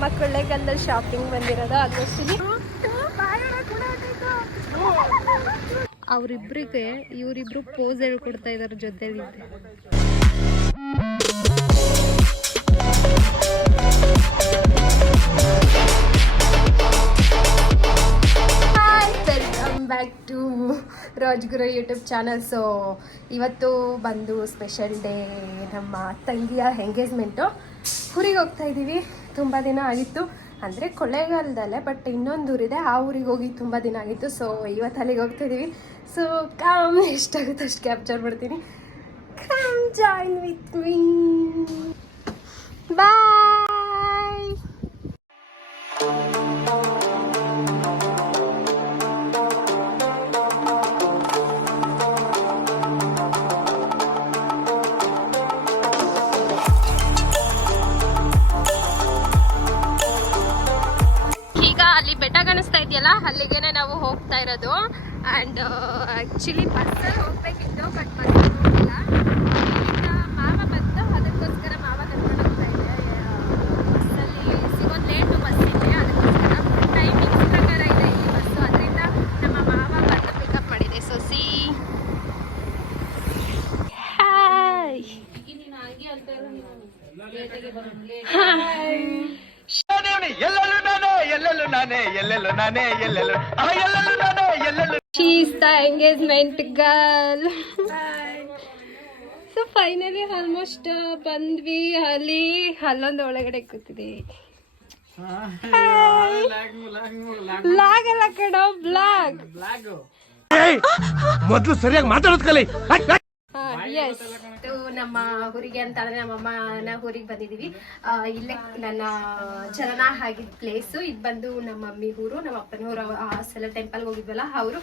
ನಮ್ಮ ಕೊಳ್ಳೇಗಾಲದಲ್ಲಿ ಶಾಪಿಂಗ್ ಬಂದಿರೋದು. ಆಲ್ಮೋಸ್ಟ್ ಅವರಿಬ್ಬರಿಗೆ ಇವರಿಬ್ರು ಪೋಸ್ ಹೇಳ್ಕೊಡ್ತಾ ಇದ್ದಾರೆ ಜೊತೆಲಿ. Welcome back to Rajguru YouTube channel. So ಇವತ್ತು ಬಂದು ಸ್ಪೆಷಲ್ ಡೇ, ನಮ್ಮ ತಂಗಿಯ ಎಂಗೇಜ್ಮೆಂಟು. ಊರಿಗೆ ಹೋಗ್ತಾ ಇದ್ದೀವಿ. ತುಂಬ ದಿನ ಆಗಿತ್ತು, ಅಂದರೆ ಕೊಳ್ಳೇಗಾಲದಲ್ಲೇ, ಬಟ್ ಇನ್ನೊಂದು ಊರಿದೆ, ಆ ಊರಿಗೆ ಹೋಗಿ ತುಂಬ ದಿನ ಆಗಿತ್ತು. ಸೊ ಇವತ್ತು ಅಲ್ಲಿಗೆ ಹೋಗ್ತಾ ಇದ್ದೀವಿ. ಸೊ ಕಮ್, ಎಷ್ಟಾಗುತ್ತೆ ಅಷ್ಟು ಕ್ಯಾಪ್ಚರ್ ಮಾಡ್ತೀನಿ. Come join with me. Bye. ಅಲ್ಲಿ ಬೆಟ್ಟ ಕಾಣಿಸ್ತಾ ಇದೆಯಲ್ಲ, ಅಲ್ಲಿಗೆ ನಾವು ಹೋಗ್ತಾ ಇರೋದು. ಆ್ಯಂಡ್ ಆ್ಯಕ್ಚುಲಿ ಬಸ್ಸಲ್ಲಿ ಹೋಗ್ಬೇಕಿತ್ತು, ಬಟ್ ಬಸ್ ಹೋಗಿಲ್ಲ. ಈಗ ಮಾವ ಬಂತು, ಅದಕ್ಕೋಸ್ಕರ ಮಾವ ಕರ್ಕೊಂಡು ಹೋಗ್ತಾ ಇದೆ. ಬಸ್ಸಲ್ಲಿ ಸಿಗೋದು ಲೇಟು, ಬಸ್ ಇದೆ, ಅದಕ್ಕೋಸ್ಕರ ಟೈಮಿಂಗ್ಸ್ ಪ್ರಕಾರ ಇದೆ ಈ ಬಸ್ಸು. ಅದರಿಂದ ನಮ್ಮ ಮಾವ ಬಂದು ಪಿಕಪ್ ಮಾಡಿದೆ. So C hi. She's the engagement girl. So finally almost ಬಂದ್ವಿ. ಅಲ್ಲಿ ಅಲ್ಲೊಂದು ಒಳಗಡೆ ಕೂತಿದ್ದೀವಿ. ಲಾಗ್ ಅಲ್ಲ ಕಣೋ, ಬ್ಲಾಗ್. ಮೊದಲು ಸರಿಯಾಗಿ ಮಾತಾಡೋದು ಕಲಿ. ಎಸ್, ನಮ್ಮ ಊರಿಗೆ ಅಂತ ಅಂದ್ರೆ ನಮ್ಮಮ್ಮನ ಊರಿಗೆ ಬಂದಿದ್ದೀವಿ. ಇಲ್ಲೇ ನನ್ನ ಜನನ ಆಗಿದ್ದ ಪ್ಲೇಸು. ಇದು ಬಂದು ನಮ್ಮ ಮಮ್ಮಿ ಊರು, ನಮ್ಮ ಅಪ್ಪನ ಊರು. ಆ ಸಲ ಟೆಂಪಲ್ಗೆ ಹೋಗಿದ್ವಲ್ಲ ಅವರು.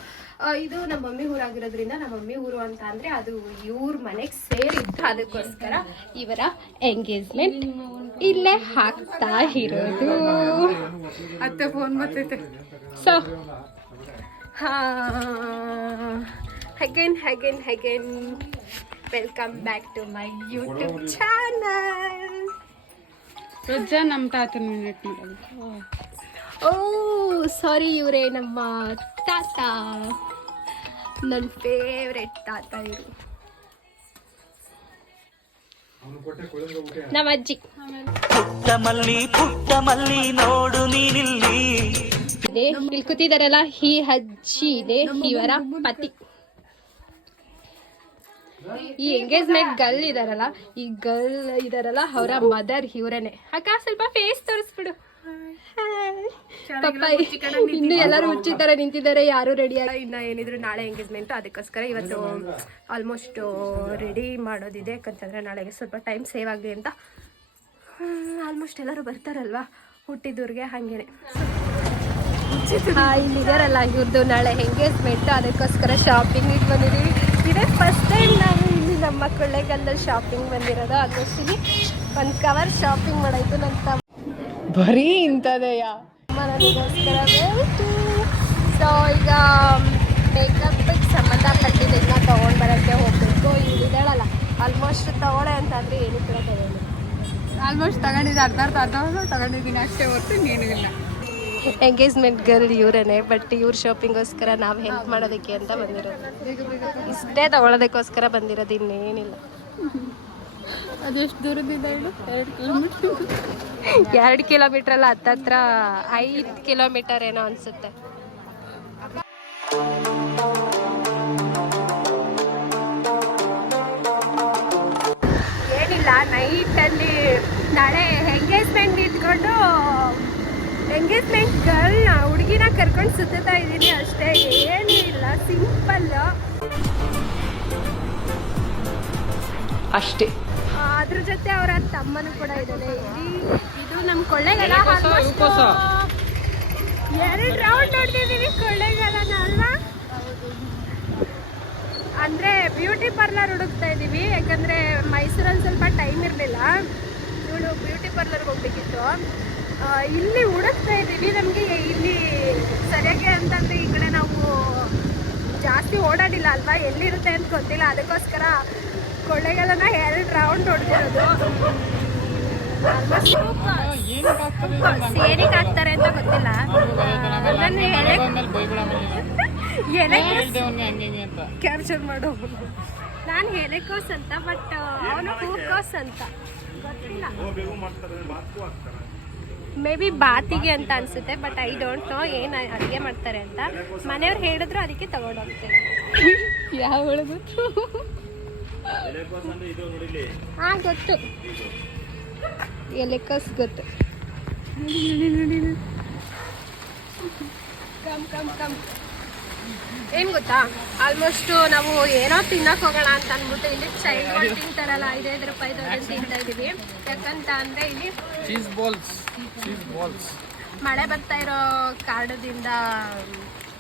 ಇದು ನಮ್ಮ ಮಮ್ಮಿ ಊರಾಗಿರೋದ್ರಿಂದ ನಮ್ಮ ಮಮ್ಮಿ ಊರು ಅಂತ ಅಂದ್ರೆ ಅದು ಇವ್ರ ಮನೆಗೆ ಸೇರಿದ್ದು. ಅದಕ್ಕೋಸ್ಕರ ಇವರ ಎಂಗೇಜ್ಮೆಂಟ್ ಇಲ್ಲೇ ಹಾಕ್ತಾ ಇರೋದು. ಅತ್ತೆ ಫೋನ್ ಬರ್ತೈತೆ. So again welcome back to my YouTube channel. ರಜಾ ನಮ್ಮ ತಾತನ ಮಿನಿಟ್ ನೋಡೋದು. ಓ ಸಾರಿ, ಇವರೇ ನಮ್ಮ ತಾತ, ನನ್ನ ಫೇವ್ರೆಟ್ ತಾತ ಇವರು. ನಮ್ಮ ಅಜ್ಜಿ. ಪುಟ್ಟ ಮಲ್ಲಿ ನೋಡು ನೀನಿಲ್ಲಿ. ಇಲ್ಲಿ ಕೂತಿದಾರಲ್ಲ, ಈ ಅಜ್ಜಿ ಇದೆ ಇವರ ಪತಿ. ಈ ಎಂಗೇಜ್ಮೆಂಟ್ ಗರ್ಲ್ ಇದಾರಲ್ಲ, ಈ ಗರ್ಲ್ ಇದಾರಲ್ಲ, ಅವರ ಮದರ್ ಇವರೇನೆ. ಅಕ್ಕ ಸ್ವಲ್ಪ ಫೇಸ್ ತೋರಿಸ್ಬಿಡು. ಪಾಪ ಇನ್ನು ಎಲ್ಲರೂ ಹುಚ್ಚಿ ತರ ನಿಂತಿದ್ದಾರೆ, ಯಾರು ರೆಡಿ ಆಗ. ಇನ್ನ ಏನಿದ್ರು ನಾಳೆ ಎಂಗೇಜ್ಮೆಂಟ್, ಅದಕ್ಕೋಸ್ಕರ ಇವತ್ತು ಆಲ್ಮೋಸ್ಟ್ ರೆಡಿ ಮಾಡೋದಿದೆ. ಯಾಕಂತಂದ್ರೆ ನಾಳೆಗೆ ಸ್ವಲ್ಪ ಟೈಮ್ ಸೇವ್ ಆಗಲಿ ಅಂತ. ಆಲ್ಮೋಸ್ಟ್ ಎಲ್ಲರೂ ಬರ್ತಾರಲ್ವಾ ಹುಟ್ಟಿದೂರಿಗೆ, ಹಂಗೇನೆ. ಇಲ್ಲಿದಾರಲ್ಲ ಇವ್ರದ್ದು ನಾಳೆ ಎಂಗೇಜ್ಮೆಂಟ್, ಅದಕ್ಕೋಸ್ಕರ ಶಾಪಿಂಗ್ ಇಟ್ಟು ಬಂದಿದ್ದೀವಿ. ಇದೇ ಫಸ್ಟ್ ಟೈಮ್ ನಾನು ಇಲ್ಲಿ ನಮ್ಮ ಕೊಳ್ಳೇಗಾಲದಲ್ಲಿ ಶಾಪಿಂಗ್ ಬಂದಿರೋದು. ಆಲ್ಮೋಸ್ಟ್ ಇಲ್ಲಿ ಒಂದು ಕವರ್ ಶಾಪಿಂಗ್ ಮಾಡಾಯ್ತು ನಂತ ಬರೀ ಇಂಥದೆಯ ನನಗೋಸ್ಕರ. ಸೊ ಈಗ ಮೇಕಪ್ಗೆ ಸಂಬಂಧಪಟ್ಟಿದ್ದನ್ನ ತೊಗೊಂಡು ಬರೋಕ್ಕೆ ಹೋಗಬೇಕು. ಇಲ್ಲಿದ್ದಾಳಲ್ಲ, ಆಲ್ಮೋಸ್ಟ್ ತೊಗೊಳೆ ಅಂತಂದರೆ ಏನು ಕೂಡ ತಗೊಳ್ಳಿ. ಆಲ್ಮೋಸ್ಟ್ ತಗೊಂಡಿದ್ದು ಅರ್ಧ ತಗೊಂಡಿದ್ದೀನಿ ಅಷ್ಟೇ, ಹೊರತು ನೀನು ಇಲ್ಲ. ಎಂಗೇಜ್ಮೆಂಟ್ ಗರ್ಲ್ ಇವರೇನೆ, ಬಟ್ ಇವ್ರ ಶಾಪಿಂಗೋಸ್ಕರ ನಾವು ಹೆಲ್ಪ್ ಮಾಡೋದಕ್ಕೆ ಅಂತ ಬಂದಿರೋದು. ಇಷ್ಟೇ ತಗೊಳ್ಳೋದಕ್ಕೋಸ್ಕರ ಬಂದಿರೋದು, ಇನ್ನೇನಿಲ್ಲ. ಅದೆಷ್ಟು ದೂರದಿಂದ ಹೇಳು? 2 ಕಿಲೋಮೀಟ್ರ್. 2 ಕಿಲೋಮೀಟ್ರ್ ಅಲ್ಲ, ಹತ್ತತ್ರ 5 ಕಿಲೋಮೀಟರ್ ಏನೋ ಅನಿಸುತ್ತೆ. ಏನಿಲ್ಲ, ನೈಟಲ್ಲಿ ನಾಳೆ ಎಂಗೇಜ್ಮೆಂಟ್ ಇಟ್ಕೊಂಡು ಎಂಗೇಜ್ಮೆಂಟ್ ಗರ್ಲ್ನ ಹುಡುಗಿನ ಕರ್ಕೊಂಡು ಸುತ್ತಾ ಇದ್ದೀನಿ ಅಷ್ಟೇ, ಏನೂ ಇಲ್ಲ, ಸಿಂಪಲ್ ಅಷ್ಟೇ. ಅದ್ರ ಜೊತೆ ಅವರ ತಮ್ಮನೂ ಕೂಡ ಇದ್ದಾನೆ. ಇದು ನಮ್ಮ ಕೊಳ್ಳೇಗಾಲ. 2 ರೌಂಡ್ ನೋಡ್ತಿದ್ದೀವಿ ಕೊಳ್ಳೇಗಾಲನ ಅಲ್ವಾ. ಅಂದರೆ ಬ್ಯೂಟಿ ಪಾರ್ಲರ್ ಹುಡುಕ್ತಾ ಇದ್ದೀವಿ, ಯಾಕಂದರೆ ಮೈಸೂರಲ್ಲಿ ಸ್ವಲ್ಪ ಟೈಮ್ ಇರಲಿಲ್ಲ. ಇವಳು ಬ್ಯೂಟಿ ಪಾರ್ಲರ್ಗೆ ಹೋಗ್ಬೇಕಿತ್ತು. ಇಲ್ಲಿ ಹುಡುಕ್ತಾ ಇದ್ದೀವಿ. ನಮಗೆ ಇಲ್ಲಿ ಸರಿಯಾಗಿ ಅಂತಂದರೆ ಈ ಕಡೆ ನಾವು ಜಾಸ್ತಿ ಓಡಾಡಿಲ್ಲ ಅಲ್ವಾ, ಎಲ್ಲಿರುತ್ತೆ ಅಂತ ಗೊತ್ತಿಲ್ಲ. ಅದಕ್ಕೋಸ್ಕರ ಕೊಳ್ಳೇಗಾಲನ 2 ರೌಂಡ್ ಹೊಡೆದಿರೋದು. ಏನಕ್ಕೆ ಹಾಕ್ತಾರೆ ಅಂತ ಗೊತ್ತಿಲ್ಲ. ಕ್ಯಾಪ್ಚರ್ ಮಾಡೋ ನಾನು ಎಲೆಕೋಸ್ ಅಂತ, ಬಟ್ ಅವನು ಹೂಕೋಸ್ ಅಂತ ಗೊತ್ತಿಲ್ಲ. ಮೇ ಬಿ ಬಾತಿಗೆ ಅಂತ ಅನ್ಸುತ್ತೆ, ಬಟ್ ಐ ಡೋಂಟ್ ನೋ ಏನು ಅಡುಗೆ ಮಾಡ್ತಾರೆ ಅಂತ. ಮನೆಯವ್ರು ಹೇಳಿದ್ರು, ಅದಕ್ಕೆ ತಗೊಂಡೋಗ್ತೇನೆ. ಯಾವ ಗೊತ್ತು? ಹಾಂ ಗೊತ್ತು, ಎಲೆಕೋಸ್ ಗೊತ್ತು. ಕಮ್ ಏನು ಗೊತ್ತಾ, ಆಲ್ಮೋಸ್ಟ್ ನಾವು ಏನೋ ತಿನ್ನಕ್ಕೆ ಹೋಗೋಣ ಅಂತ ಅಂದ್ಬಿಟ್ಟು ಇಲ್ಲಿ ಚೈಲ್ಡ್ ಬಾಲ್ ತಿಂತಾರಲ್ಲ, 5 ರೂಪಾಯಿದು ಅದನ್ನು ತಿಂತಾ ಇದ್ದೀವಿ. ಯಾಕಂತ ಅಂದರೆ ಇಲ್ಲಿ ಚೀಸ್ ಬಾಲ್ಸ್ ಮಳೆ ಬರ್ತಾ ಇರೋ ಕಾರಣದಿಂದ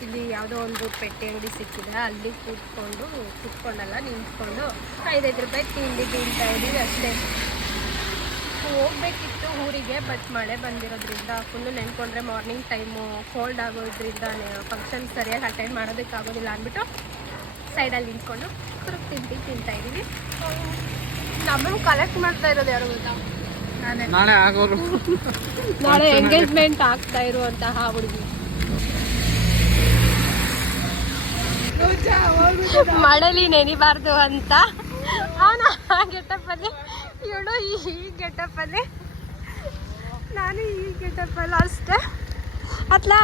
ಇಲ್ಲಿ ಯಾವುದೋ ಒಂದು ಪೆಟ್ಟಿ ಅಂಗಡಿ ಸಿಕ್ಕಿದೆ, ಅಲ್ಲಿ ಕೂತ್ಕೊಂಡಲ್ಲ ನಿಂತ್ಕೊಂಡು 5 ರೂಪಾಯಿ ತಿಂಡಿ ತಿಂತಾ ಇದ್ದೀವಿ ಅಷ್ಟೇ. ಹೋಗ್ಬೇಕಿತ್ತು ಊರಿಗೆ, ಬಟ್ ಮಳೆ ಬಂದಿರೋದ್ರಿಂದ ಫುಲ್ಲು ನೆನ್ಕೊಂಡ್ರೆ ಮಾರ್ನಿಂಗ್ ಟೈಮು ಕೋಲ್ಡ್ ಆಗೋದ್ರಿಂದ ಫಂಕ್ಷನ್ ಸರಿಯಾಗಿ ಅಟೆಂಡ್ ಮಾಡೋದಕ್ಕಾಗೋದಿಲ್ಲ ಅಂದ್ಬಿಟ್ಟು ಸೈಡಲ್ಲಿ ನಿಂತ್ಕೊಂಡು ಕುರುಕ್ ತಿಂತಾ ಇದ್ದೀವಿ. ನಮ್ಮನ್ನು ಕಲೆಕ್ಟ್ ಮಾಡ್ತಾ ಇರೋದು ಯಾರು ಗೊತ್ತಾ? ನಾಳೆ ಆಗೋರು, ನಾಳೆ ಎಂಗೇಜ್ಮೆಂಟ್ ಆಗ್ತಾ ಇರುವಂತಹ ಹುಡುಗಿ. ಮಳೆಲಿ ನೆನಿಬಾರ್ದು ಅಂತ ಅವನ ಗೆಟಪ್ಪಲ್ಲಿ, ಇವಳು ಈ ಗೆಟಪ್ಪಲ್ಲಿ, ನಾನು ಈ ಗೆಟಪ್ಪಲ್ಲ ಅಷ್ಟೇ. ಅತ್ಲಾ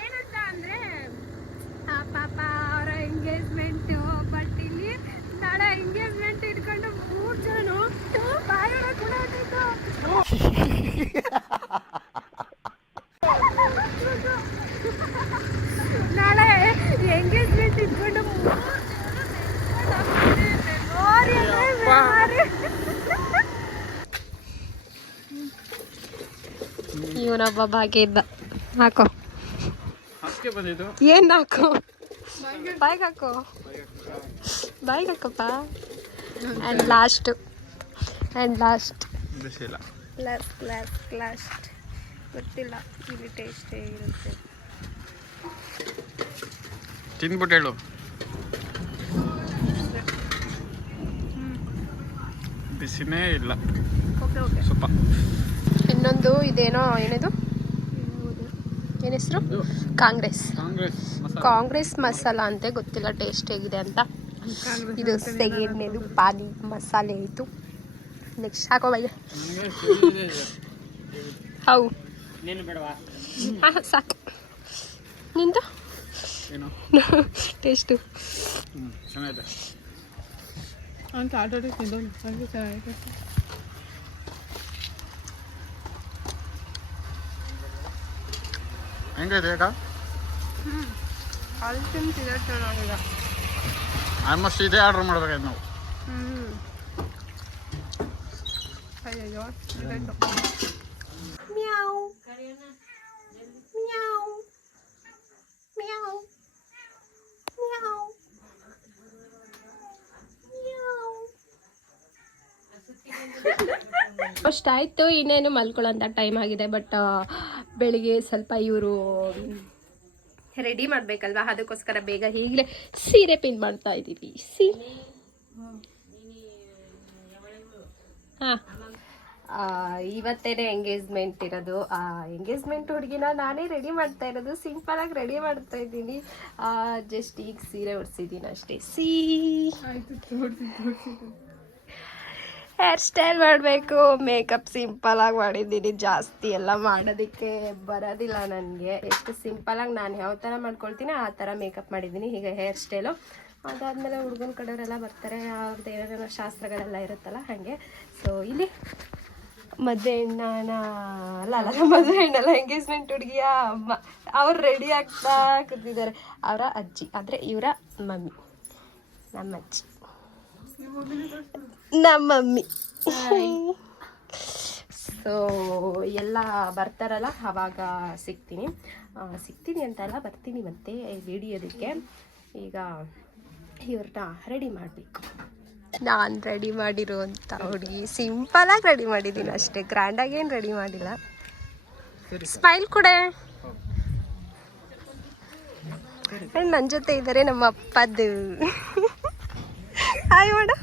ಏನಂತ ಅಂದರೆ ಪಾಪ ಅವರ ಎಂಗೇಜ್ಮೆಂಟು, ಬಟ್ ಇಲ್ಲಿ ನಾಳೆ ಎಂಗೇಜ್ಮೆಂಟ್ ಇಟ್ಕೊಂಡು 3 ಜನ ಬಾಯೋಡ ಕೂಡ ನಾಳೆ ಎಂಗೇಜ್ಮೆಂಟ್ ಇಟ್ಕೊಂಡು ಇವನೊಬ್ಬ ಭಾಗ್ಯ ಇದ್ದ. ಹಾಕೋ, ಏನ್ ಹಾಕು, ಬಾಯ್ಗೆ ಹಾಕೋ, ಬಾಯ್ಗೆ ಹಾಕಪ್ಪ. ಆ್ಯಂಡ್ ಲಾಸ್ಟ್ ಗೊತ್ತಿಲ್ಲ, ಇಲ್ಲಿ ಟೇಸ್ಟ್ ಹೇಗಿರುತ್ತೆ ತಿಂದ್ಬಿಟ್ಟು ಹೇಳು. ಬಿಸಿನೇ ಇಲ್ಲ ಸ್ವಲ್ಪ. ಇನ್ನೊಂದು ಇದೇನೋ, ಏನಿದು ಏನ್ ಹೆಸರು? ಕಾಂಗ್ರೆಸ್ ಮಸಾಲ ಅಂತೆ, ಗೊತ್ತಿಲ್ಲ ಟೇಸ್ಟ್ ಹೇಗಿದೆ ಅಂತ. ಇದು ಸೆಕೆಂಡ್ನೇದು ಪಾನಿ ಮಸಾಲೆ ಆಯಿತು. ನೆಕ್ಸ್ಟ್ ಹಾಕೋ ಬೈದೆ. ಹೌ ಹಾಂ ಸಾಕು. ನಿಂದು ಟೇಸ್ಟು ಚೆನ್ನಾಗಿದೆ. ಅಂತ ಆಲ್ರೆಡಿ ತಿಂದೋನು, ಹಾಗೆ ಚೆನ್ನಾಗಿದೆ. ಹೆಂಗಿದೆ ಅಕ್ಕ? ಅಲ್ಲಿ ತಿಂತಿದೆ ಚೆನ್ನಾಗಿದೆ. ಆಲ್ಮೋಸ್ಟ್ ಇದೇ ಆರ್ಡರ್ ಮಾಡ್ಬೇಕಾಯ್ತು ನಾವು. ಅಯ್ಯೋ ಮ್ಯಾವ್ ಮ್ಯಾವ್ ಮ್ಯಾವ್ ಮ್ಯಾವ್ ಅಷ್ಟಾಯ್ತು. ಇನ್ನೇನು ಮಲ್ಕೊಳ್ಳೋಂಥ ಟೈಮ್ ಆಗಿದೆ. ಬಟ್ ಬೆಳಿಗ್ಗೆ ಸ್ವಲ್ಪ ಇವರು ರೆಡಿ ಮಾಡಬೇಕಲ್ವಾ, ಅದಕ್ಕೋಸ್ಕರ ಬೇಗ ಈಗಲೇ ಸೀರೆ ಪಿನ್ ಮಾಡ್ತಾ ಇದ್ದೀವಿ. ಹಾಂ, ಇವತ್ತೇನೆ ಎಂಗೇಜ್ಮೆಂಟ್ ಇರೋದು. ಎಂಗೇಜ್ಮೆಂಟ್ ಹುಡುಗಿನ ನಾನೇ ರೆಡಿ ಮಾಡ್ತಾ ಇರೋದು. ಸಿಂಪಲಾಗಿ ರೆಡಿ ಮಾಡ್ತಾ ಇದ್ದೀನಿ. ಜಸ್ಟ್ ಈಗ ಸೀರೆ ಉಡ್ಸಿದ್ದೀನಿ ಅಷ್ಟೇ. ಹೇರ್ ಸ್ಟೈಲ್ ಮಾಡಬೇಕು, ಮೇಕಪ್ ಸಿಂಪಲಾಗಿ ಮಾಡಿದ್ದೀನಿ. ಜಾಸ್ತಿ ಎಲ್ಲ ಮಾಡೋದಕ್ಕೆ ಬರೋದಿಲ್ಲ ನನಗೆ. ಎಷ್ಟು ಸಿಂಪಲಾಗಿ ನಾನು ಯಾವ ಥರ ಮಾಡ್ಕೊಳ್ತೀನಿ ಆ ಥರ ಮೇಕಪ್ ಮಾಡಿದ್ದೀನಿ. ಈಗ ಹೇರ್ ಸ್ಟೈಲು ಅದಾದಮೇಲೆ ಹುಡುಗನ ಕಡೆಯವರೆಲ್ಲ ಬರ್ತಾರೆ, ಅವ್ರದ್ದು ಏನೇನೋ ಶಾಸ್ತ್ರಗಳೆಲ್ಲ ಇರುತ್ತಲ್ಲ ಹಾಗೆ. ಸೊ ಇಲ್ಲಿ ಮದುವೆ ಹೆಣ್ಣನ ಮದುವೆ ಹೆಣ್ಣಲ್ಲ, ಎಂಗೇಜ್ಮೆಂಟ್ ಹುಡುಗಿಯ ಅಮ್ಮ ಅವ್ರು ರೆಡಿ ಆಗ್ತಾ ಕೂತಿದ್ದಾರೆ. ಅವರ ಅಜ್ಜಿ ಅಂದರೆ ಇವರ ಮಮ್ಮಿ, ನಮ್ಮ ಅಜ್ಜಿ, ನಮ್ಮ ಮಮ್ಮಿ. ಸೊ ಎಲ್ಲ ಬರ್ತಾರಲ್ಲ ಅವಾಗ ಸಿಗ್ತೀನಿ ಅಂತಲ್ಲ, ಬರ್ತೀನಿ ಮತ್ತೆ ವಿಡಿಯೋದಕ್ಕೆ. ಈಗ ಇವ್ರನ್ನ ರೆಡಿ ಮಾಡಬೇಕು. ನಾನು ರೆಡಿ ಮಾಡಿರುವಂಥ ಹುಡುಗಿ ಸಿಂಪಲಾಗಿ ರೆಡಿ ಮಾಡಿದ್ದೀನಿ ಅಷ್ಟೇ, ಗ್ರ್ಯಾಂಡಾಗಿ ಏನು ರೆಡಿ ಮಾಡಿಲ್ಲ. ಸ್ಮೈಲ್ ಕೊಡೆ. ನನ್ನ ಜೊತೆ ಇದ್ದಾರೆ ನಮ್ಮ ಅಪ್ಪದ್ದು. ಹಾಯ್ ಮಾಡು,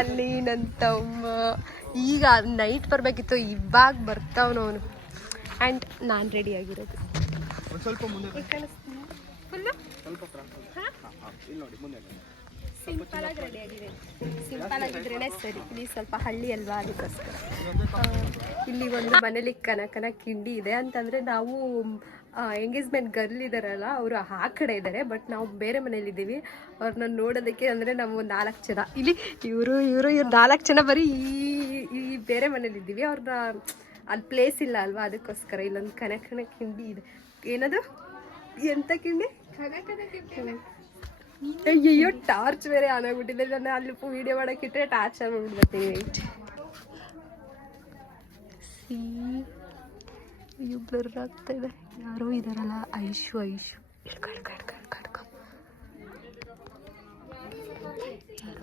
ಅಲ್ಲಿ ನನ್ನ ತಮ್ಮ ಈಗ ನೈಟ್ ಬರಬೇಕಿತ್ತು, ಇವಾಗ ಬರ್ತಾವನು ಅವನು. ಆ್ಯಂಡ್ ನಾನು ರೆಡಿಯಾಗಿರೋದು ಸಿಂಪಲ್ ಆಗಿ ರೆಡಿ ಆಗಿದೆ. ಸಿಂಪಲ್ ಆಗಿದ್ರೇ ಸರಿ. ಇಲ್ಲಿ ಸ್ವಲ್ಪ ಹಳ್ಳಿ ಅಲ್ವಾ, ಅದಕ್ಕೋಸ್ಕರ. ಇಲ್ಲಿ ಒಂದು ಮನೇಲಿ ಕನಕನ ಕಿಂಡಿ ಇದೆ ಅಂತಂದರೆ ನಾವು ಎಂಗೇಜ್ಮೆಂಟ್ ಗರ್ಲ್ ಇದ್ದಾರಲ್ಲ ಅವರು ಆ ಕಡೆ ಇದ್ದಾರೆ, ಬಟ್ ನಾವು ಬೇರೆ ಮನೇಲಿದ್ದೀವಿ. ಅವ್ರನ್ನ ನೋಡೋದಕ್ಕೆ ಅಂದರೆ ನಾವು 4 ಜನ ಇಲ್ಲಿ, ಇವರು 4 ಜನ ಬರೀ ಈ ಬೇರೆ ಮನೇಲಿದ್ದೀವಿ. ಅವ್ರನ್ನ ಅಲ್ಲಿ ಪ್ಲೇಸ್ ಇಲ್ಲ ಅಲ್ವಾ, ಅದಕ್ಕೋಸ್ಕರ ಇಲ್ಲೊಂದು ಕನಕನ ಕಿಂಡಿ ಇದೆ. ಏನದು ಎಂಥ ಕಿಂಡಿ? ಅಯ್ಯಯ್ಯೋ ಟಾರ್ಚ್ ಬೇರೆ ಆನ್ ಆಗ್ಬಿಟ್ಟಿದೆ. ನಾನು ಅಲ್ಲಿ ವೀಡಿಯೋ ಮಾಡೋಕ್ಕಿಟ್ಟರೆ ಟಾರ್ಚ್ ಆನ್ ಮಾಡ್ಬಿಡ್ತೀನಿ. ವೆಯ್ಟ್, ಅಯ್ಯೋ ಬ್ಲರ್ ಆಗ್ತಾ ಇದೆ. ಯಾರೋ ಇದಾರಲ್ಲ, ಐಶು ಯಾರೋ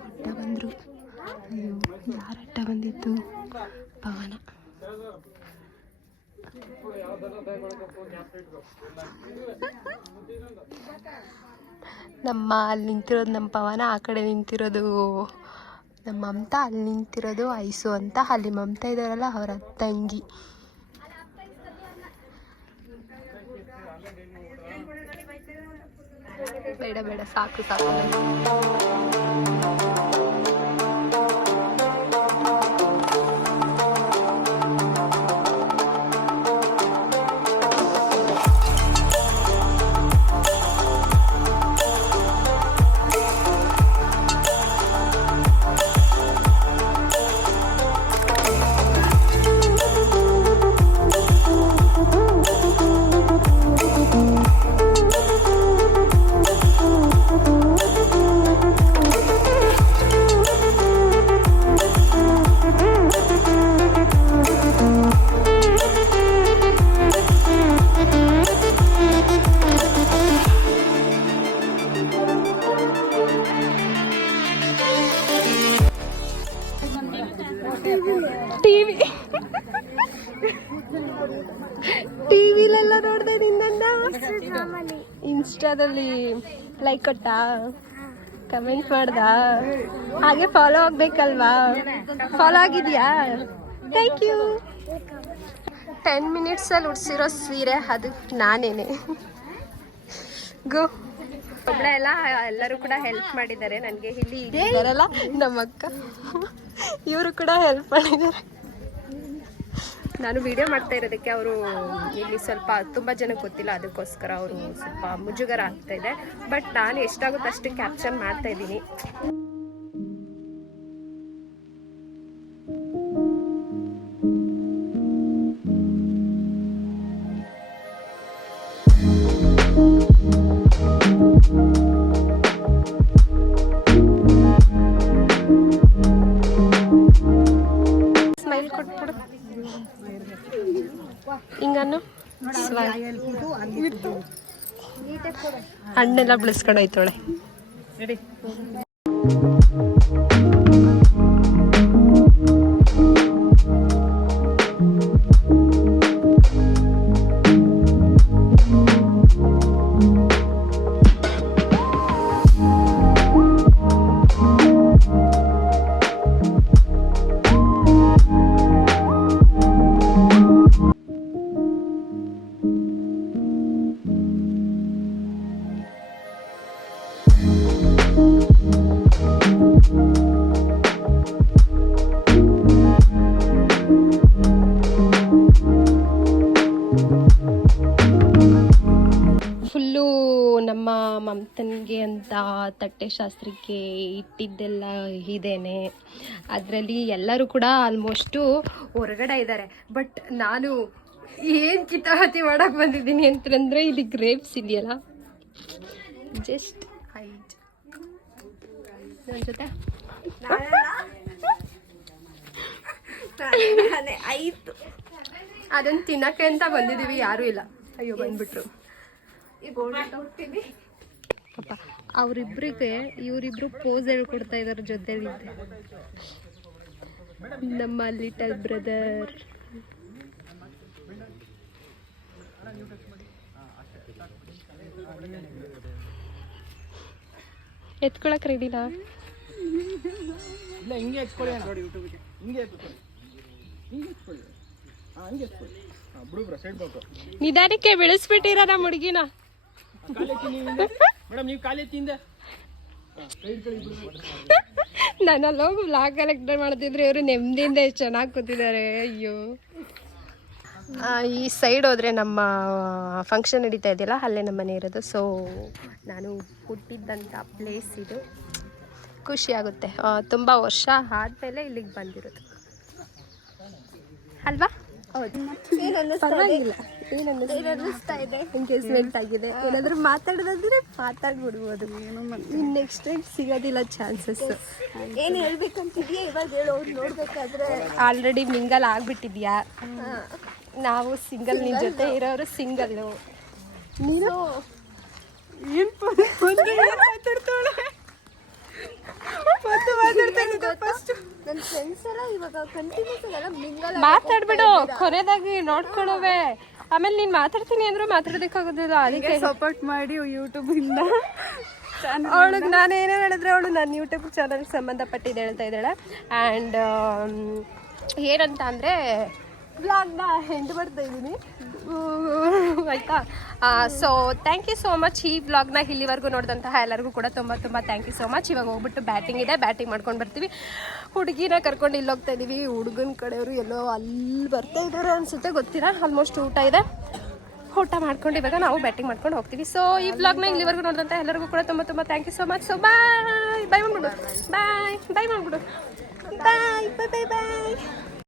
ಅಡ್ಡ ಬಂದರು. ಅಯ್ಯೋ ಯಾರು ಅಡ್ಡ ಬಂದಿತ್ತು? ಪವನ. ನಮ್ಮ ಅಲ್ಲಿ ನಿಂತಿರೋದು ನಮ್ಮ ಪವನ, ಆ ಕಡೆ ನಿಂತಿರೋದು ನಮ್ಮ ಮಮತಾ, ಅಲ್ಲಿ ನಿಂತಿರೋದು ಐಸು ಅಂತ. ಅಲ್ಲಿ ಮಮತಾ ಇದ್ದಾರಲ್ಲ ಅವರ ತಂಗಿ. ಬೇಡ ಸಾಕು. ಟಿವಿಲೆಲ್ಲ ನೋಡ್ದೆ ನಿನ್ನ ಇನ್ಸ್ಟಾದಲ್ಲಿ ಲೈಕ್ ಕೊಟ್ಟಾ, ಕಮೆಂಟ್ ಮಾಡ್ದ, ಹಾಗೆ ಫಾಲೋ ಆಗ್ಬೇಕಲ್ವಾ? ಫಾಲೋ ಆಗಿದ್ಯಾ? Thank you. 10 ಮಿನಿಟ್ಸಲ್ಲಿ ಉಡ್ಸಿರೋ ಸೀರೆ ಅದು ನಾನೇನೆ. ಗೋ. ಒಬ್ಬಳೆ ಎಲ್ಲರೂ ಕೂಡ ಹೆಲ್ಪ್ ಮಾಡಿದ್ದಾರೆ ನನಗೆ. ಇಲ್ಲಿ ಇದ್ದಾರಲ್ಲ ನಮ್ಮ ಅಕ್ಕ, ಇವರು ಕೂಡ ಹೆಲ್ಪ್ ಮಾಡಿದ್ದಾರೆ. ನಾನು ವಿಡಿಯೋ ಮಾಡ್ತಾ ಇರೋದಕ್ಕೆ ಅವರು ಇಲ್ಲಿ ಸ್ವಲ್ಪ ತುಂಬ ಜನಕ್ಕೆ ಗೊತ್ತಿಲ್ಲ, ಅದಕ್ಕೋಸ್ಕರ ಅವರು ಸ್ವಲ್ಪ ಮುಜುಗರ ಆಗ್ತಾ ಇದೆ. ಬಟ್ ನಾನು ಎಷ್ಟಾಗುತ್ತೆ ಅಷ್ಟು ಕ್ಯಾಪ್ಚರ್ ಮಾಡ್ತಾ ಇದ್ದೀನಿ. ಸ್ಮೈಲ್ ಕೊಟ್ಬಿಡು ಹಿಂಗನ್ನು. ಹಣ್ಣೆಲ್ಲ ಬಿಳಿಸ್ಕೊಂಡು ಹೋಯ್ತೋಳೆ. ನಮ್ಮ ಮಮತನಿಗೆ ಅಂತ ತಟ್ಟೆ ಶಾಸ್ತ್ರಕ್ಕೆ ಇಟ್ಟಿದ್ದೆಲ್ಲ ಇದೇನೆ. ಅದರಲ್ಲಿ ಎಲ್ಲರೂ ಕೂಡ ಆಲ್ಮೋಸ್ಟು ಹೊರಗಡೆ ಇದ್ದಾರೆ. ಬಟ್ ನಾನು ಏನು ಕಿತಾಪತಿ ಮಾಡೋಕ್ಕೆ ಬಂದಿದ್ದೀನಿ ಅಂತಂದರೆ, ಇಲ್ಲಿ ಗ್ರೇಪ್ಸ್ ಇದೆಯಲ್ಲ, ಜಸ್ಟ್ ಹೈಟ್ ನನ್ನ ಜೊತೆ ಆಯಿತು. ಅದನ್ನು ತಿನ್ನಕ್ಕೆ ಅಂತ ಬಂದಿದ್ದೀವಿ, ಯಾರೂ ಇಲ್ಲ. ಅಯ್ಯೋ ಬಂದ್ಬಿಟ್ರು. ಪಾಪ ಅವರಿಬ್ರಿಗೆ ಇವರಿಬ್ರು ಪೋಸ್ ಹೇಳ್ಕೊಡ್ತಾ ಇದ್ದಾರೆ ಜೊತೆಲಿ. ನಮ್ಮ ಲಿಟಲ್ ಬ್ರದರ್. ಎತ್ಕೊಳಕ್ ರೆಡಿನಾ? ಇಲ್ಲ ಹಿಂಗೆ ಹಚ್ಕೊಳ್ಳಿ ನೋಡಿ ಯೂಟ್ಯೂಬ್ಗೆ ಹಿಂಗೆ ಹಚ್ಕೊಳ್ಳಿ ಹಂಗೆ ಹಚ್ಕೊಳ್ಳಿ ಬಿಡು ಸೈಡ್ ಬೇಕು ನಿಧಾನಕ್ಕೆ ಬೆಳೆಸ್ಬಿಟ್ಟಿರ ನಮ್ಮ ಹುಡುಗಿನ. ಮೇಡಮ್ ನೀವು ಕಾಲು ಎತ್ತಿಂದ ನಾನಲ್ಲೋಗಿ ವ್ಲಾಗ್ ಕಲೆಕ್ಟ್ ಮಾಡ್ತಿದ್ರೆ ಇವರು ನೆಮ್ಮದಿಯಿಂದ ಎಷ್ಟು ಚೆನ್ನಾಗಿ ಕೂತಿದ್ದಾರೆ. ಅಯ್ಯೋ ಈ ಸೈಡ್ ಹೋದರೆ ನಮ್ಮ ಫಂಕ್ಷನ್ ನಡೀತಾ ಇದೆಯಲ್ಲ ಅಲ್ಲೇ ನಮ್ಮ ಮನೆ ಇರೋದು. ಸೊ ನಾನು ಹುಟ್ಟಿದ್ದಂಥ ಪ್ಲೇಸ್ ಇದು. ಖುಷಿಯಾಗುತ್ತೆ, ತುಂಬ ವರ್ಷ ಆದಮೇಲೆ ಇಲ್ಲಿಗೆ ಬಂದಿರೋದು ಅಲ್ವಾ? ಪರವಾಗಿಲ್ಲ. ಏನಿಸ್ತಾ ಇದೆ? ಎಂಗೇಜ್ಮೆಂಟ್ ಆಗಿದೆ. ಏನಾದರೂ ಮಾತಾಡೋದಾದ್ರೆ ಮಾತಾಡ್ಬಿಡ್ಬೋದು. ಇನ್ನು ನೆಕ್ಸ್ಟ್ ಟೈಮ್ ಸಿಗೋದಿಲ್ಲ ಚಾನ್ಸಸ್. ಏನು ಹೇಳ್ಬೇಕಂತಿದ್ಯಾ ಇವಾಗ ಹೇಳು, ಅವ್ರು ನೋಡ್ಬೇಕಾದ್ರೆ. ಆಲ್ರೆಡಿ ಮಿಂಗಲ್ ಆಗ್ಬಿಟ್ಟಿದ್ಯಾ? ನಾವು ಸಿಂಗಲ್, ನಿನ್ನ ಜೊತೆ ಇರೋರು ಸಿಂಗಲ್ಲು. ನೀನು ನನ್ನ ಫ್ರೆಂಡ್ಸ್ ಎಲ್ಲ ಇವಾಗ ಕಂಟಿನ್ಯೂಸ್ ಎಲ್ಲ ಮಿಂಗಲ್ ಮಾತಾಡ್ಬಿಡು, ಕೊನೆದಾಗಿ ನೋಡ್ಕೊಳ್ಳೋವೆ. ಆಮೇಲೆ ನೀನು ಮಾತಾಡ್ತೀನಿ ಅಂದ್ರೂ ಮಾತಾಡೋದಕ್ಕಾಗೋದಿಲ್ಲ. ಅದಕ್ಕೆ ಸಪೋರ್ಟ್ ಮಾಡಿ ಯೂಟ್ಯೂಬ್ ಇಂದ ಅವಳಿಗೆ ನಾನು ಏನೇ ಹೇಳಿದ್ರೆ ಅವಳು ನನ್ನ ಯೂಟ್ಯೂಬ್ ಚಾನಲ್ಗೆ ಸಂಬಂಧಪಟ್ಟಿದ್ದು ಹೇಳ್ತಾ ಇದ್ದಾಳೆ. ಆ್ಯಂಡ್ ಏನಂತ ಅಂದರೆ ಬ್ಲಾಗ್ನ ಎಂಡ್ ಮಾಡ್ತಾ ಇದ್ದೀನಿ ಆಯಿತಾ. So thank you so much. ಈ ಬ್ಲಾಗ್ನ ಇಲ್ಲಿವರೆಗೂ ನೋಡಿದಂತಹ ಎಲ್ಲರಿಗೂ ಕೂಡ ತುಂಬ ತುಂಬ ಥ್ಯಾಂಕ್ ಯು ಸೋ ಮಚ್. ಇವಾಗ ಹೋಗ್ಬಿಟ್ಟು ಬ್ಯಾಟಿಂಗ್ ಇದೆ, ಬ್ಯಾಟಿಂಗ್ ಮಾಡ್ಕೊಂಡು ಬರ್ತೀವಿ. ಹುಡುಗಿನ ಕರ್ಕೊಂಡು ಇಲ್ಲಿ ಹೋಗ್ತಾ ಇದ್ದೀವಿ. ಹುಡುಗನ ಕಡೆಯವರು ಎಲ್ಲೋ ಅಲ್ಲಿ ಬರ್ತಾ ಇದ್ದಾರೆ ಅನಿಸುತ್ತೆ, ಗೊತ್ತಿಲ್ಲ. ಆಲ್ಮೋಸ್ಟ್ ಊಟ ಇದೆ, ಊಟ ಮಾಡ್ಕೊಂಡು ಇವಾಗ ನಾವು ಬ್ಯಾಟಿಂಗ್ ಮಾಡ್ಕೊಂಡು ಹೋಗ್ತೀವಿ. ಸೊ ಈ ಬ್ಲಾಗ್ನ ಇಲ್ಲಿವರೆಗೂ ನೋಡಿದಂಥ ಎಲ್ಲರಿಗೂ ಕೂಡ ತುಂಬ ತುಂಬ thank you so much. So bye ಮಾಡ್ಬಿಡು, ಬಾಯ್ ಮಾಡ್ಬಿಡು, ಬಾಯ್ ಬಾಯ್ ಬಾಯ್ ಬಾಯ್.